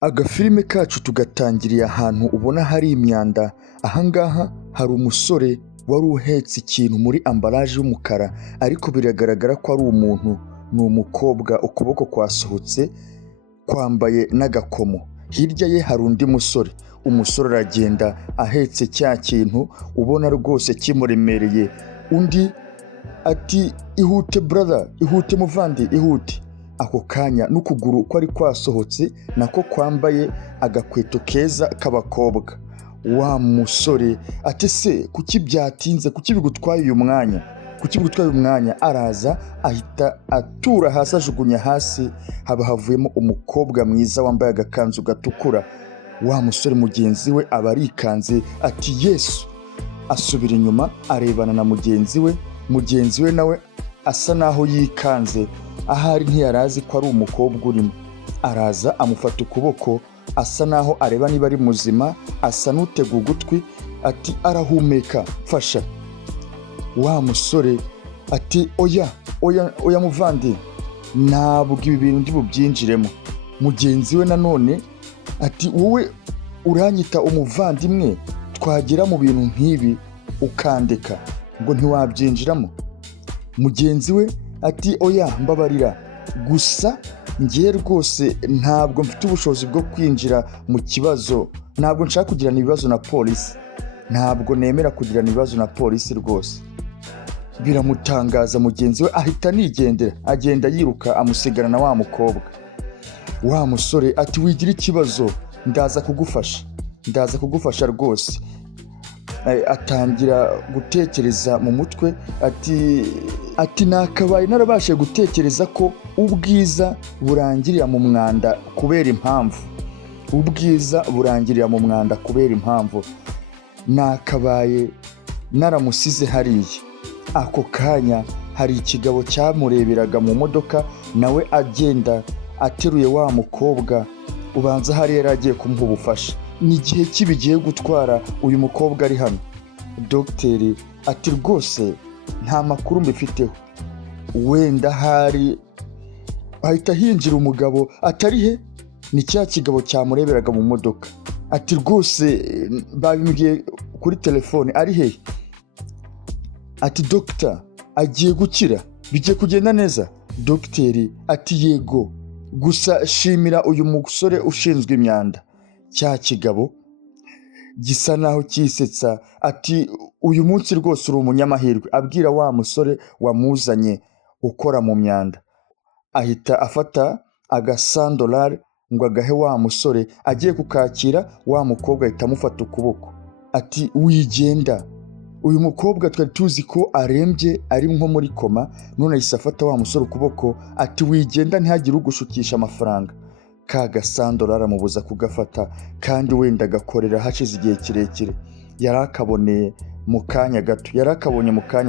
Agafilime kacu tugatangiriye ahantu ubona hari imyanda, ahangaha hari umusore wari uhetse ikintu muri ambaraje y'umukara ariko biragaragara ko ari umuntu, ni umukobwa ukuboko kwasohotse kwambaye n'agakomo, hirya ye hari undi musore, umusore aragenda ahetse cya kintu ubona rwose kimuremereye, undi ati ihute brother, ihute muvandi, ihute. Ako kanya n'ukuguru ko ari kwasohotse nako kwambaye agakweto keza k'abakobwa. Wa musore ati se kuki byatinze, kuki bigutwaye uyu mwanya, kuki bigutwaye uyu mwanya? Araza ahita atura hasi, ajugunya hasi, haba havuyemo umukobwa mwiza wambaye agakanzu gatukura. Wa musore mugenzi we aba arikanze ati Yesu, asubira inyuma arebana na mugenzi we nawe asa naho yikanze, ahari ntiyarazi ko ari umukobwa urimo. Araza amufata ukuboko asa naho areba niba ari muzima, asa n'utega ugutwi ati arahumeka, mfasha. Wa musore ati oya muvandi, ntabwo ibi bintu ndi bubyinjiremo. Mugenzi we nanone ati wowe uranyita umuvandimwe, twagera mu bintu nk'ibi ukandeka ngo ntiwabyinjiramo? Mugenzi we ati oya mbabarira, gusa ngiye rwose ntabwo mfite ubushobozi bwo kwinjira mu kibazo, ntabwo nshaka kugirana ibibazo na polisi, ntabwo nemera kugirana ibibazo na polisi rwose. Biramutangaza, mugenzi we ahita anigendera, agenda yiruka amusigana na wa mukobwa. Wa musore ati wigira ikibazo, ndaza kugufasha rwose. Atangira gutekereza mu mutwe ati nakabaye narabashije gutekereza ko ubwiza burangirira mu mwanda kubera impamvu, nakabaye naramusize hariya. Ako kanya hari ikigabo cyamureberaga mu modoka, nawe agenda ateruye wa mukobwa, ubanza hari yari agiye kumuha ubufasha. Ni igihe kibigiye gutwara uyu mukobwa ari hano. Dogiteri ati rwose nta makuru mbifiteho, wenda hari ahita hinjira umugabo atari he, ni cya kigabo cyamureberaga mu modoka. Ati rwose babimbwiye kuri telefone, ari he? Ati dogita agiye gukira, bigiye kugenda neza? Dogiteri ati yego, gusa shimira uyu musore ushinzwe imyanda. Cya kigabo gisa naho kisetsa ati uyu munsi rwose uri umunyamahirwe, abwira wa musore wamuzanye ukora mu myanda. Ahita afata $100 ngo agahe wa musore, agiye kukakira wa mukobwa ahita amufata ukuboko ati wigenda, uyu mukobwa twari tuzi ko arembye ari nko muri koma, none ahise afata wa musore ukuboko ati wigenda, ntihagire ugushukisha amafaranga. Ka $100 amubuza kugafata, kandi wenda agakorera hashize igihe kirekire, yarakabonye mu kanya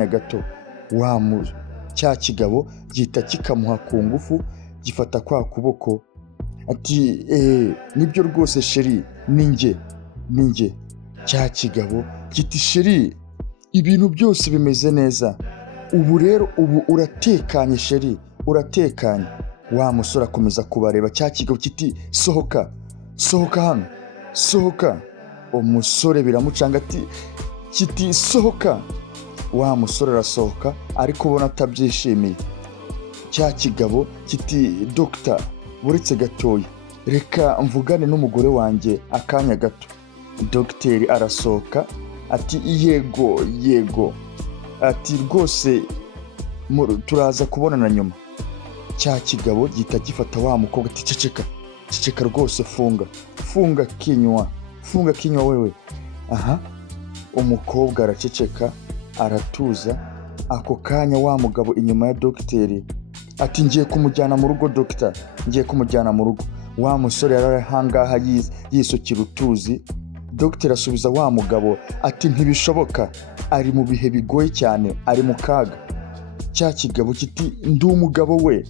gato. Cya kigabo gihita kikamuha ku ngufu, gifata kwa kuboko ati nibyo rwose sheri, ninjye. Cya kigabo kiti sheri, ibintu byose bimeze neza, ubu uratekanye sheri, uratekanye. Wa musore akomeza kubareba, cya kigabo kiti sohoka hano, sohoka. Umusore biramucanga kiti sohoka. Wa musore arasohoka ariko ubona atabyishimiye. Cya kigabo kiti dogita buretse gatoya, reka mvugane n'umugore wanjye akanya gato. Dogiteri arasohoka ati yego, ati rwose turaza kubonana nyuma. Cya kigabo gihita gifata wa mukobwa ati ceceka rwose, funga kinywa wewe. Umukobwa araceceka, aratuza. Ako kanya wa mugabo inyuma ya dogiteri ati ngiye kumujyana mu rugo dogita, ngiye kumujyana mu rugo. Wa musore yari ahangaha yisukira utuzi. Dogiteri asubiza wa mugabo ati ntibishoboka, ari mu bihe bigoye cyane, ari mu kaga. Cya kigabo kiti ndi umugabo we,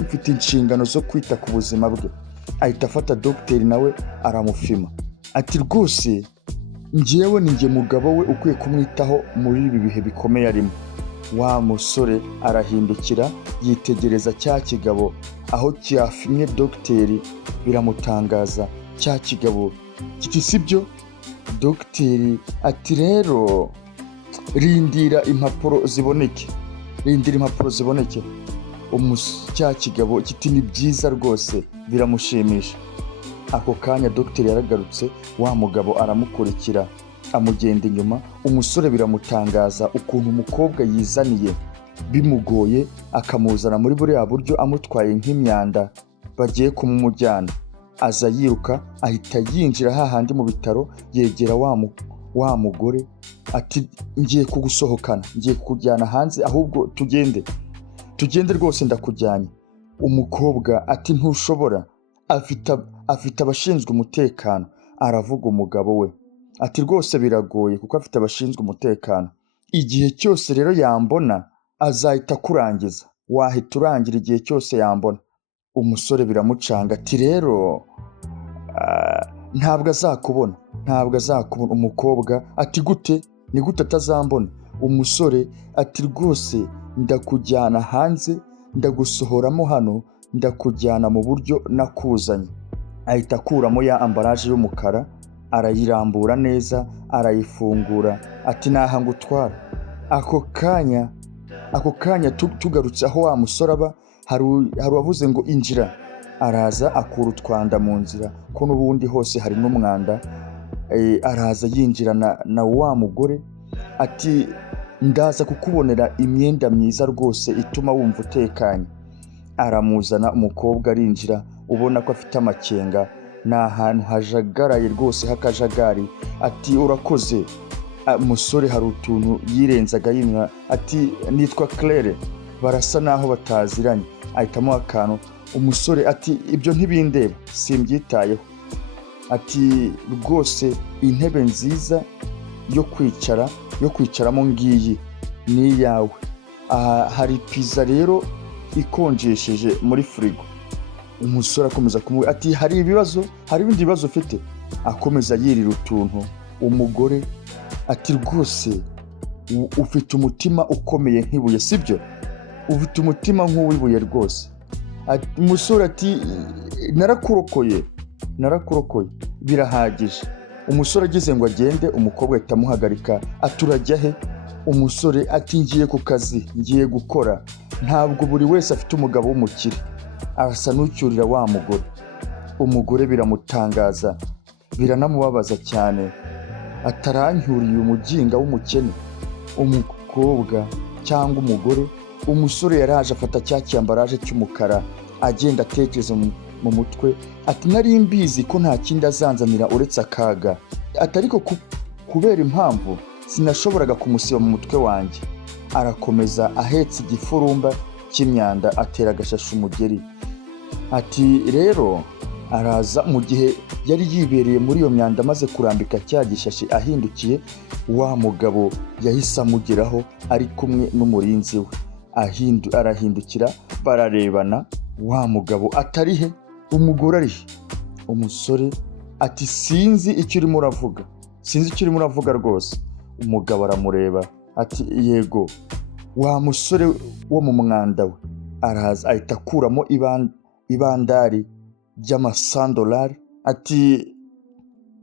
mfite inshingano zo kwita ku buzima bwe. Ahita afata dogiteri nawe aramufima ati rwose njyewe ninjye mugabo we ukwiye kumwitaho muri ibi bihe bikomeye arimo. Wa musore arahindukira yitegereza cya kigabo aho cyafimye dogiteri, biramutangaza. Cya kigabo kiti sibyo. Dogiteri ati rero rindira impapuro ziboneke, rindira impapuro ziboneke. Cya kigabo kiti ni byiza rwose, biramushimisha. Ako kanya dogiteri yaragarutse, wa mugabo aramukurikira amugenda inyuma. Umusore biramutangaza ukuntu umukobwa yizaniye bimugoye, akamuzana muri buriya buryo amutwaye nk'imyanda bagiye kumumujyana. Aza yiruka ahita yinjira hahandi mu bitaro, yegera wa mugore ati ngiye kugusohokana, ngiye kukujyana hanze, ahubwo tugende rwose ndakujyanye. Umukobwa ati ntushobora, afite abashinzwe umutekano. Aravuga umugabo we ati rwose biragoye kuko afite abashinzwe umutekano, igihe cyose rero yambona azahita akurangiza, wahita urangira igihe cyose yambona. Umusore biramucanga ati rero ntabwo azakubona. Umukobwa ati gute, ni gute atazambona? Umusore ati rwose ndakujyana hanze, ndagusohoramo hano, ndakujyana mu buryo nakuzanye. Ahita akuramo ya ambaraje y'umukara, arayirambura neza, arayifungura ati naha ngutwara. Ako kanya tugarutse aho wa musore aba, hari uwavuze ngo injira. Araza akura utwanda mu nzira ko n'ubundi hose hari n'umwanda. Araza yinjira na wa mugore ati ndaza kukubonera imyenda myiza rwose ituma wumva utekanye. Aramuzana, umukobwa arinjira ubona ko afite amakenga, ni ahantu hajagaraye rwose h'akajagari. Ati urakoze. Umusore hari utuntu yirenzaga yinwa ati nitwa Claire. Barasa naho bataziranye. Ahitamo akantu. Umusore ati ibyo ntibindeba, simbyitayeho. Ati rwose intebe nziza yo kwicaramo ngiyi ni iyawe. Hari pizza rero ikonjesheje muri firigo. Umusore akomeza kumubwira ati hari ibindi bibazo ufite? Akomeza yirira utuntu. Umugore ati rwose ufite umutima ukomeye nk'ibuye sibyo? Ufite umutima nk'uw'ibuye rwose. Umusore ati narakurokoye, birahagije. Umusore agize ngo agende, umukobwa ahita amuhagarika ati urajya he? Umusore ati ngiye ku kazi, ngiye gukora. Ntabwo buri wese afite umugabo w'umukire. Arasa n'ucyurira wa mugore. Umugore biramutangaza, biranamubabaza cyane. Ataranyuriye umuginga w'umukene. Umukobwa cyangwa umugore, umusore yaraje afata cya cyambaraje cy'umukara, agenda atekereza mu mutwe ati nari mbizi ko nta kindi azanzanira uretse akaga. Ati ariko kubera impamvu sinashoboraga kumusiba mu mutwe wanjye. Arakomeza ahetse igifurumba cy'imyanda, atera agashashi umugeri. Ati rero araza, mu gihe yari yibereye muri iyo myanda amaze kurambika cya gishashi, ahindukiye wa mugabo yahise amugeraho ari kumwe n'umurinzi we. Arahindukira, bararebana. Wa mugabo atari he? Umugore ari he? Umusore ati sinzi icyo urimo uravuga rwose. Umugabo aramureba ati yego. Wa musore wo mu mwanda we araza ahita akuramo ibandari ry'amasandolari. Ati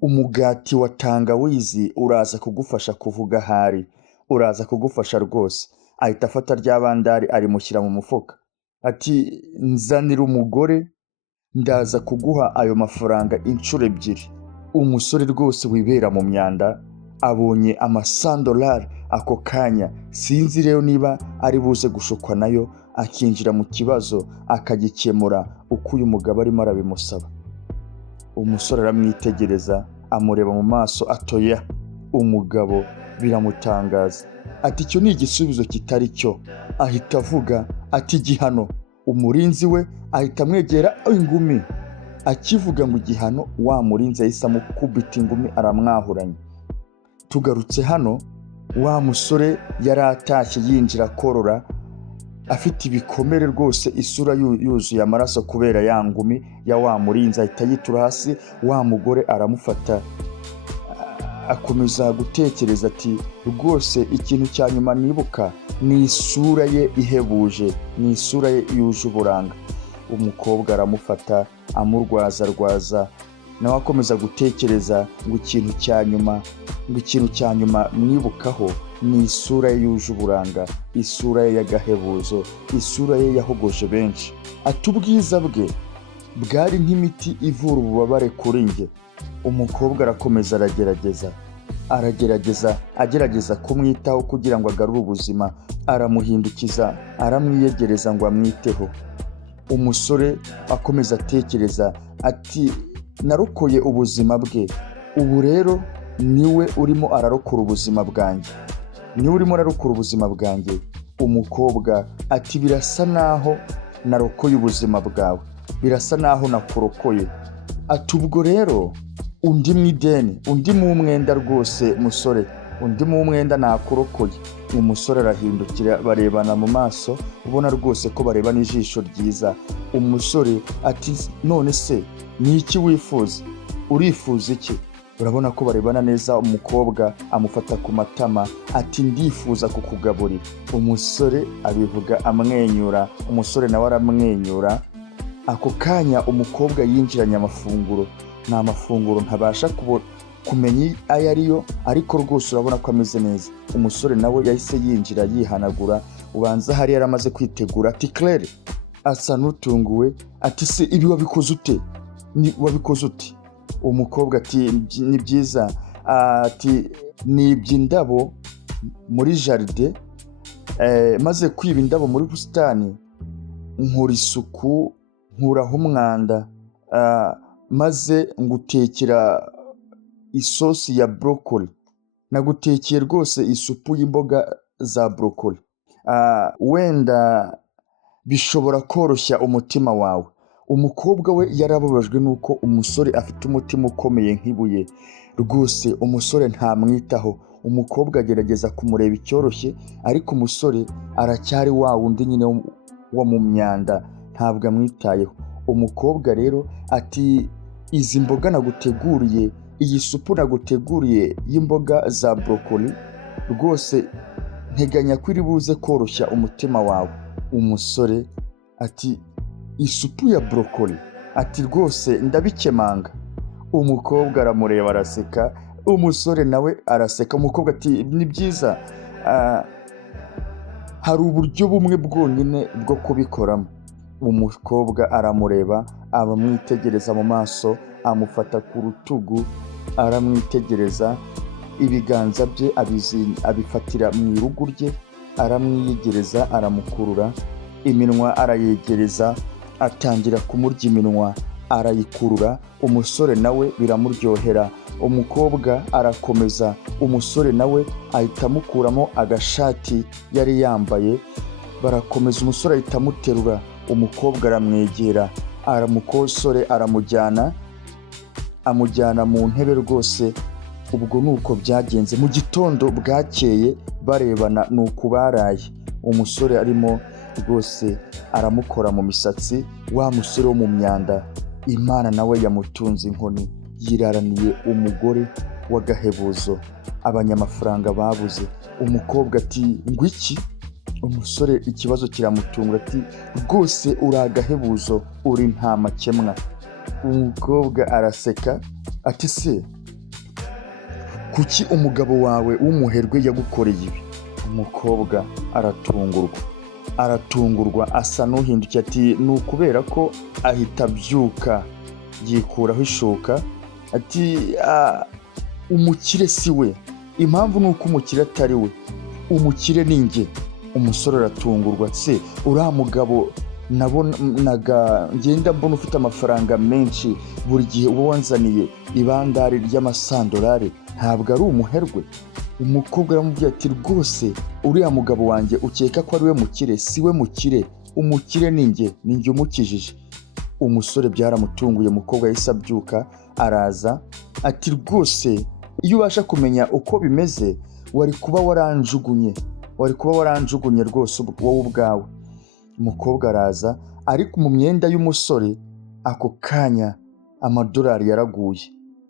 umugati wa tangawizi uraza kugufasha kuvuga ahari, uraza kugufasha rwose. Ahita afata rya bandari arimushyira mu mufuka. Ati nzanira umugore, ndaza kuguha ayo mafaranga inshuro ebyiri. Umusore rwose wibera mu myanda abonye amasandolari ako kanya. Sinzi rero niba ari buze gushukwa nayo akinjira mu kibazo akagikemura uko uyu mugabo arimo arabimusaba. Umusore aramwitegereza, amureba mu maso atoya. Umugabo biramutangaza ati icyo ni igisubizo kitari cyo. Ahita avuga ati igihano. Umurinzi we ahita amwegera ingumi. Akivuga ngo igihano, wa murinzi yahise amukubita ingumi, aramwahuranya. Tugarutse hano, wa musore yari atashye yinjira korora, afite ibikomere rwose, isura yuzuye amaraso kubera ya ngumi ya wa murinzi. Ahita yitura hasi, wa mugore aramufata akomeza gutekereza ati rwose ikintu cya nyuma nibuka ni isura ye ihebuje, ni isura ye yuje uburanga. Umukobwa aramufata amurwazarwaza, nawe akomeza gutekereza ngo ikintu cya nyuma mwibukaho ni isura ye yuje uburanga, isura ye y'agahebuzo, isura ye yahogoje benshi. Ati ubwiza bwe bwari nk'imiti ivura ububabare kuri njye. Umukobwa arakomeza agerageza kumwitaho kugira ngo agarure ubuzima, aramuhindukiza, aramwiyegereza ngo amwiteho. Umusore akomeza atekereza ati narokoye ubuzima bwe, ubu rero niwe urimo ararokora ubuzima bwanjye. Umukobwa ati birasa naho narokoye ubuzima bwawe, birasa naho nakurokoye. Ati ubwo rero undi mu ideni, undi mu mwenda rwose musore, undi mu mwenda nakurokoye. Umusore arahindukira, barebana mu maso, ubona rwose ko barebana ijisho ryiza. Umusore ati none se ni iki wifuza, urifuza iki? Urabona ko barebana neza. Umukobwa amufata ku matama ati ndifuza kukugaburira. Umusore abivuga amwenyura, umusore nawe aramwenyura. Ako kanya umukobwa yinjiranye amafunguro, ni amafunguro ntabasha kumenya ayo ariyo, ariko rwose urabona ko ameze neza. Umusore nawe yahise yinjira yihanagura, ubanza hari yaramaze kwitegura. Ati Claire asa n'utunguwe, ati se ibi wabikoze ute? Umukobwa ati ni byiza. Ati nibye indabo muri jaride, maze kwiba indabo muri busitani, nkora isuku, nkuraho umwanda, maze ngutekera isosi ya broccoli. Nagutekeye rwose isupu y'imboga za broccoli. Wenda bishobora koroshya umutima wawe. Umukobwa we yarababajwe nuko umusore afite umutima ukomeye nk'ibuye. Rwose umusore ntamwitaho. Umukobwa agerageza kumureba icyoroshye, ariko umusore aracyari wa wundi nyine wo mu myanda, ntabwo amwitayeho. Umukobwa rero ati izi mboga naguteguriye, iyi supu naguteguriye y'imboga za broccoli, rwose nteganya ko iri buze koroshya umutima wawe. Umusore ati isupu ya broccoli? Ati rwose ndabikemanga. Umukobwa aramureba araseka, umusore nawe araseka. Umukobwa ati ni byiza, hari uburyo bumwe bwonyine bwo kubikoramo. Umukobwa aramureba, abamwitegereza mu maso, amufata ku rutugu, aramwitegereza, ibiganza bye abifatira mu irugu rye, aramwiyegereza, aramukurura, iminwa arayegereza, atangira kumurya iminwa, arayikurura. Umusore nawe biramuryohera. Umukobwa arakomeza, umusore nawe ahita amukuramo agashati yari yambaye, barakomeza. Umusore ahita amuterura, umukobwa aramwegera, umusore amujyana mu ntebe rwose. Ubwo nuko byagenze. Mu gitondo bwakeye barebana, nuko baraye. Umusore arimo rwose aramukora mu misatsi, wa musore wo mu myanda. Imana nawe yamutunze inkoni, yiraraniye umugore w'agahebuzo, abanyamafaranga babuze. Umukobwa ati ngwiki? Umusore ikibazo kiramutungura, ati rwose uri agahebuzo, uri nta makemwa. Umukobwa araseka ati se kuki umugabo wawe w'umuherwe yagukoreye ibi? Umukobwa aratungurwa, asa n'uhindukiye. Ati ni ukubera ko ahita abyuka, yikuraho ishuka. Ati umukire si we, impamvu ni uko umukire atari we, umukire ni njye. Umusore aratungurwa, se uriya mugabo nabonaga ngenda mbona ufite amafaranga menshi, buri gihe uba wanzaniye ibandari ry'amasandolari, ntabwo ari umuherwe? Umukobwa aramubwira ati rwose uriya mugabo wanjye ukeka ko ari we mukire, si we mukire, umukire ni njye umukijije. Umusore byaramutunguye. Umukobwa yahise abyuka araza, ati rwose iyo ubasha kumenya uko bimeze wari kuba waranjugunye rwose wowe ubwawe. Umukobwa araza, ariko mu myenda y'umusore ako kanya amadolari yaraguye.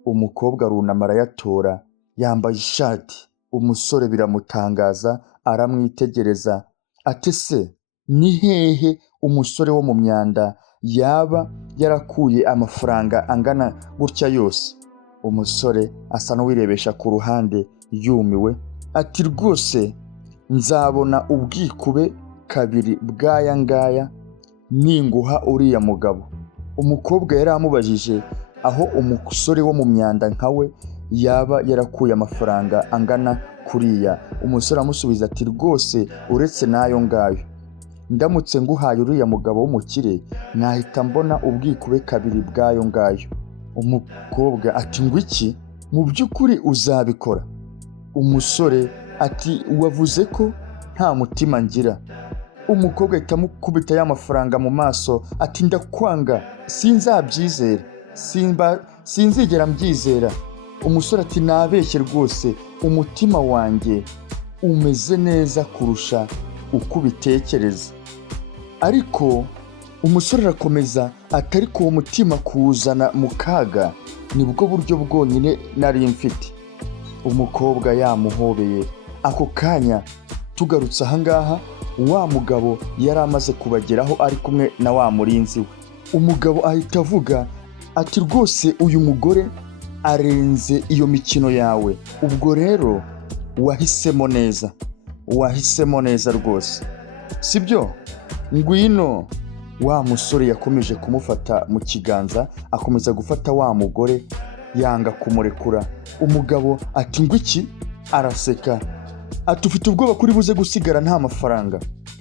Umukobwa arunama arayatora, yambaye ishati. Umusore biramutangaza, aramwitegereza ati se ni hehe umusore wo mu myanda yaba yarakuye amafaranga angana gutya yose? Umusore asa n'uwirebesha ku ruhande yumiwe ati rwose nzabona ubwikube kabiri bw'aya ngaya ninguha uriya mugabo. Umukobwa yari amubajije aho umusore wo mu myanda nkawe yaba yarakuye amafaranga angana kuriya. Umusore amusubiza ati rwose uretse n'ayo ngayo, ndamutse nguhaye uriya mugabo w'umukire nahita mbona ubwikube kabiri bw'ayo ngayo. Umukobwa ati ngo iki, mu by'ukuri uzabikora? Umusore ati wavuze ko nta mutima ngira. Umukobwa ahita amukubita ya mafaranga mu maso ati ndakwanga, sinzabyizera, sinzigera mbyizera. Umusore ati nabeshye rwose, umutima wanjye umeze neza kurusha uko ubitekereza. Ariko umusore arakomeza ati ariko uwo mutima kuwuzana mu kaga nibwo buryo bwonyine nari mfite. Umukobwa yamuhobeye. Ako kanya tugarutse ahangaha, wa mugabo yari amaze kubageraho ari kumwe na wa murinzi we. Umugabo ahita avuga ati rwose uyu mugore arenze iyo mikino yawe, ubwo rero wahisemo neza, wahisemo neza rwose, sibyo? Ngwino. Wa musore yakomeje kumufata mu kiganza, akomeza gufata wa mugore, yanga kumurekura. Umugabo ati ngo iki? Araseka ati ufite ubwoba kuri buze gusigara nta mafaranga?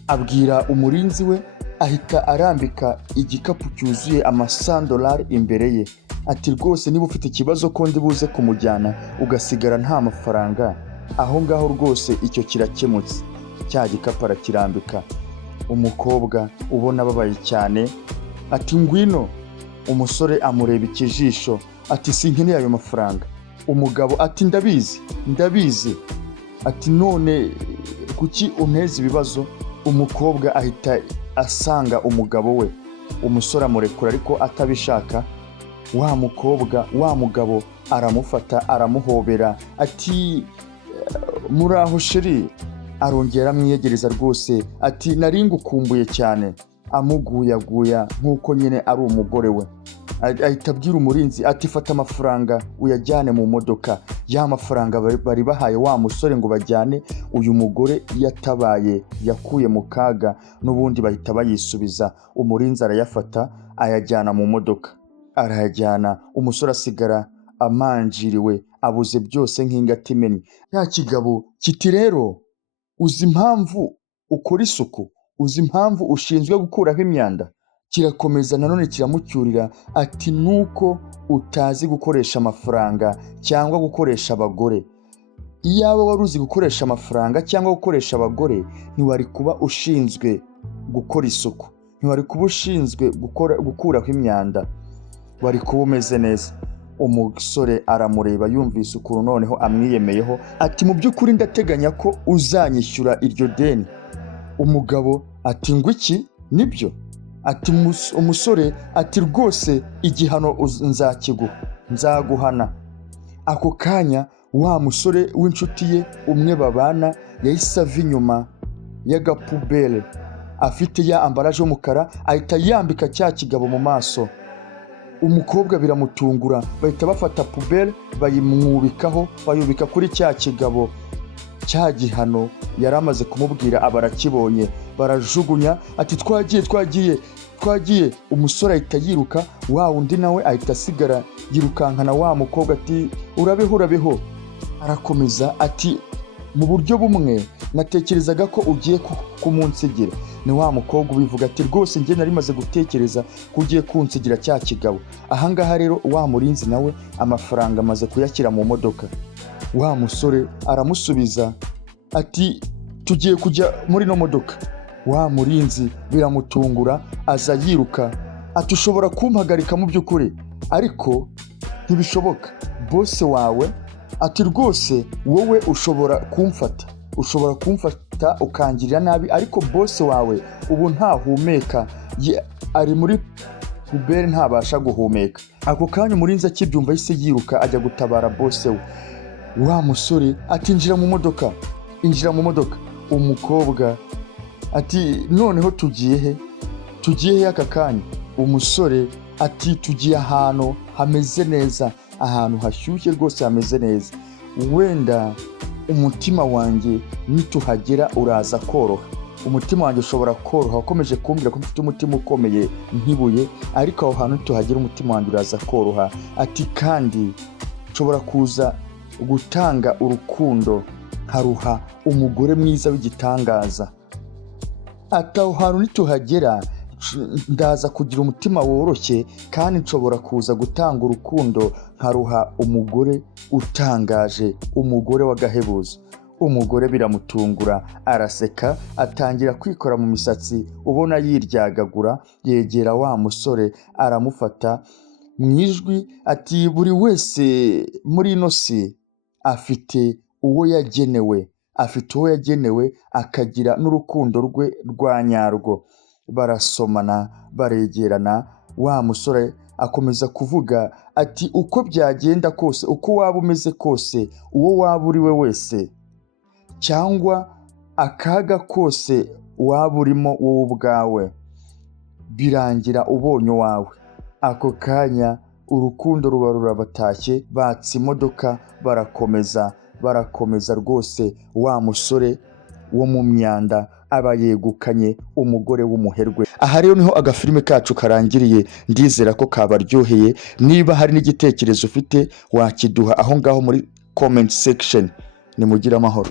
Abwira umurinzi we, ahita arambika igikapu cyuzuye $100 imbere ye ati rwose niba ufite ikibazo ko ndi buze kumujyana ugasigara nta mafaranga, aho ngaho rwose icyo kirakemutse. Cya gikapu arakirambika. Umukobwa ubona ababaye cyane ati ngwino. Umusore amureba ikijisho ati sinkeneye ayo mafaranga. Umugabo ati ndabizi. Ati none kuki unteza ibibazo? Umukobwa ahita asanga umugabo we. Umusore amurekura ariko atabishaka. Wa mugabo aramufata, aramuhobera ati muraho sheri. Arongera amwiyegereza rwose ati nari ngukumbuye cyane. Amuguyaguya nk'uko nyine ari umugore we. Ahita abwira umurinzi ati fata amafaranga uyajyane mu modoka. Ya mafaranga bari bahaye wa musore ngo bajyane uyu mugore yatabaye, yakuye mu kaga, n'ubundi bahita bayisubiza. Umurinzi arayafata ayajyana mu modoka, arayajyana. Umusore asigara amanjiriwe, abuze byose nk'ingata imennye. Ya kigabo kiti rero uzi impamvu ukora isuku? Uzi impamvu ushinzwe gukuraho imyanda? Kirakomeza nanone kiramucyurira ati nuko utazi gukoresha amafaranga cyangwa gukoresha abagore. Iyaba wari uzi gukoresha amafaranga cyangwa gukoresha abagore, ntiwari kuba ushinzwe gukora isuku, ntiwari kuba ushinzwe gukuraho imyanda, wari kuba umeze neza. Umusore aramureba yumvise ukuntu noneho amwiyemeyeho ati mu by'ukuri ndateganya ko uzanyishyura iryo deni. Umugabo ati ngo iki? Nibyo? Ati umusore ati rwose igihano nzaguhana. Ako kanya wa musore w'inshuti ye umwe babana yahise ava inyuma y'agapubele afite ya ambaraje y'umukara, ahita yambika cya kigabo mu maso. Umukobwa biramutungura, bahita bafata pubele bayimwubikaho, bayubika kuri cya kigabo. Cya gihano yari amaze kumubwira abarakibonye, barajugunya ati twagiye. Umusore ahita yiruka, wa undi nawe ahita asigara yirukankana wa mukobwa ati urabeho. Arakomeza ati mu buryo bumwe natekerezaga ko ugiye kumunsigira. Ni wa mukobwa ubivuga ati rwose njye nari maze gutekereza ko ugiye kunsigira cya kigabo. Ahangaha rero wa murinzi nawe amafaranga amaze kuyashyira mu modoka. Wa musore aramusubiza ati tugiye kujya muri no modoka. Wa murinzi biramutungura, aza yiruka ati ushobora kumpagarika mu by'ukuri, ariko ntibishoboka. Bose wawe ati rwose wowe ushobora kumfata ukangirira nabi, ariko bose wawe ubu ntahumeka, ari muri pubere ntabasha guhumeka. Ako kanya umurinzi akibyumva yise yiruka ajya gutabara bose we. wa musore ati injira mu modoka, injira mu modoka. Umukobwa ati noneho tugiye he? Tugiye he aka kanya? Umusore ati tugiye ahantu hameze neza, ahantu hashyushye rwose hameze neza, wenda umutima wanjye nituhagera uraza koroha. Umutima wanjye ushobora koroha, wakomeje kumbwira ko mfite umutima ukomeye nk'ibuye, ariko aho hantu tuhagera umutima wanjye uraza koroha. Ati kandi nshobora kuza gutanga urukundo nkaruha umugore mwiza w'igitangaza. Ati aho hantu nituhagera ndaza kugira umutima woroshye, kandi nshobora kuza gutanga urukundo nkaruha umugore utangaje, umugore w'agahebuzo. Umugore biramutungura, araseka, atangira kwikora mu misatsi ubona yiryagagura. Yegera wa musore aramufata mu ijwi ati buri wese muri ino si afite uwo yagenewe, afite uwo yagenewe, akagira n'urukundo rwe rwa nyarwo. Barasomana, baregerana. Wa musore akomeza kuvuga ati uko byagenda kose, uko waba umeze kose, uwo waba uri we wese, cyangwa akaga kose waba urimo wowe ubwawe, birangira ubonye uwawe. Ako kanya urukundo ruba rurabatashye, batse imodoka barakomeza rwose. Wa musore wo mu myanda aba yegukanye umugore w'umuherwe. Aha rero niho agafilime kacu karangiriye. Ndizera ko kabaryoheye. Niba hari n'igitekerezo ufite wakiduha aho ngaho muri comment section. Nimugire amahoro.